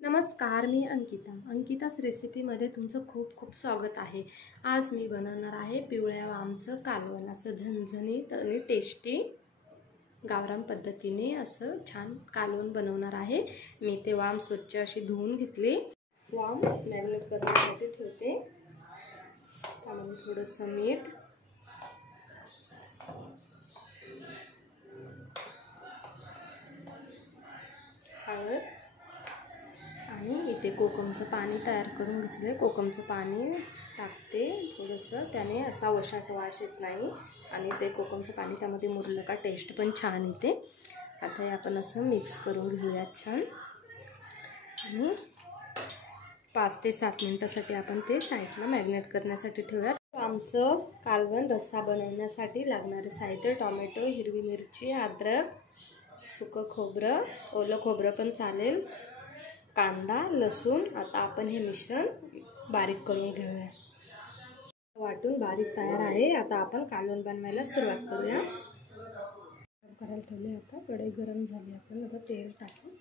नमस्कार, मी अंकिताच रेसिपीमध्ये तुमचं खूप खूप स्वागत आहे। आज मी बनवणार आहे पिवळ्या वामचं कालवण। असं झणझणीत आणि टेस्टी गावरान पद्धतीने असं छान कालवण बनवणार आहे। मी ते वाम स्वच्छ अशी धुवून घेतले। वाम मॅरिनेट करण्यासाठी ठेवते। त्यामध्ये थोडंसं मीठ, हळद आणि इथे कोकमचं पाणी तयार करून घेतले। कोकमचं पाणी टाकते थोडंसं, त्याने असा वशाट वास येत नाही आणि ते कोकमचं पाणी त्यामध्ये मुरलं का टेस्ट पण छान येते। आता हे आपण असं मिक्स करून घेऊया छान आणि 5 ते 7 मिनिटासाठी आपण ते साईडला मॅरिनेट करण्यासाठी ठेवूया। आमचं कालवण रस्सा बनवण्यासाठी लागणारे साहित्य: टोमॅटो, हिरवी मिरची, अद्रक, सुकं खोबरं, ओलं खोबरं पण चालेल, कांदा, लसूण। आता आपण हे मिश्रण बारीक करून घेऊया। वाटून बारीक तयार आहे। आता आपण कालवण बनवायला सुरुवात करूया। करायला ठेवले। आता कढई गरम झाली, आपण आता तेल टाकू।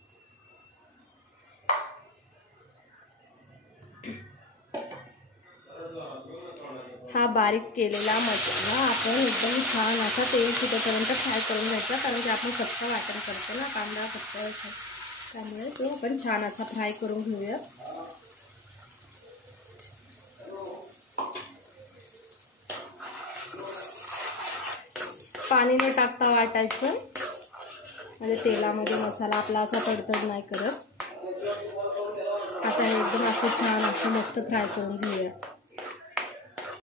हा बारीक केलेला मसाला आपण एकदम छान असा तेल सुटेपर्यंत फ्राय करून घ्यायचा, कारण की आपण कच्चा वाटण करतो ना, कांदा कच्चा, त्यामुळे तो आपण छान असा फ्राय करून घेऊया। पाणी न टाकता वाटायचं आणि तेलामध्ये मसाला आपला असा तडतड नाही करत। आता हे एकदम असं छान असं मस्त फ्राय करून घेऊया।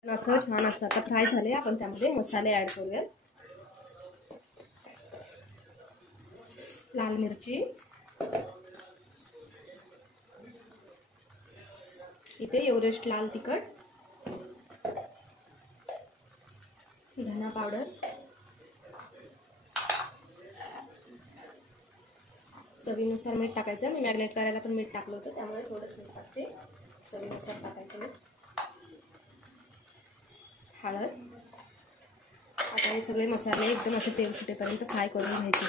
असं छान असं आता फ्राय झाले, आपण त्यामध्ये मसाले ॲड करूया। लाल मिरची, इथे एव्हरेस्ट लाल तिखट, धना पावडर, चवीनुसार मीठ टाकायचं। मी मॅरिनेट करायला पण मीठ टाकलं होतं, त्यामुळे थोडंसं मीठ टाकते, चवीनुसार टाकायचं। हळद। आता हे सगळे मसाले एकदम असे तेल सुटेपर्यंत फ्राय करून घ्यायचे।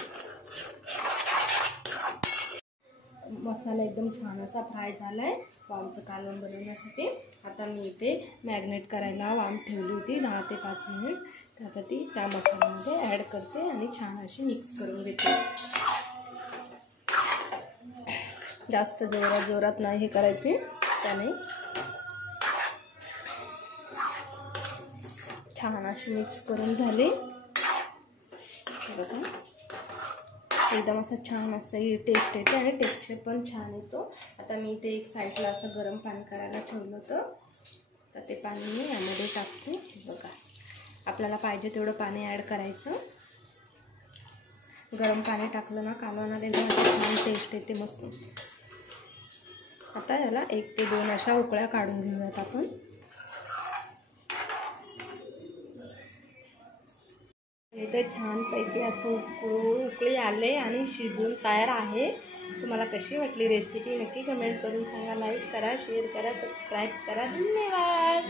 मसाला एकदम छान असा फ्राय झालाय वामचं कालवण बनवण्यासाठी। आता मी इथे मॅरिनेट करायला वाम ठेवली होती 10 ते 5 मिनिट, आता ती त्या मसाल्यामध्ये ॲड करते आणि छान अशी मिक्स करून घेते। जास्त जोरात नाही हे करायचे, त्याने छान अशी मिक्स करून झाले बघा। एकदम असं छान असं टेस्ट येते आणि टेक्स्चर पण छान येतो। आता मी इथे एक साईडला असं गरम पाणी करायला ठेवलं होतं, तर ते पाणी मी यामध्ये टाकते बघा। आपल्याला पाहिजे तेवढं पाणी ॲड करायचं। गरम पाणी टाकलं ना कालवणाला एकदम छान टेस्ट येते मस्त। आता याला 1 ते 2 अशा उकळ्या काढून घेऊयात आपण। इथे छानपैकी असं उकळी आले आणि शिजून तयार आहे। तुम्हाला कशी वाटली रेसिपी नक्की कमेंट करून सांगा। लाईक करा, शेअर करा, सबस्क्राईब करा। धन्यवाद।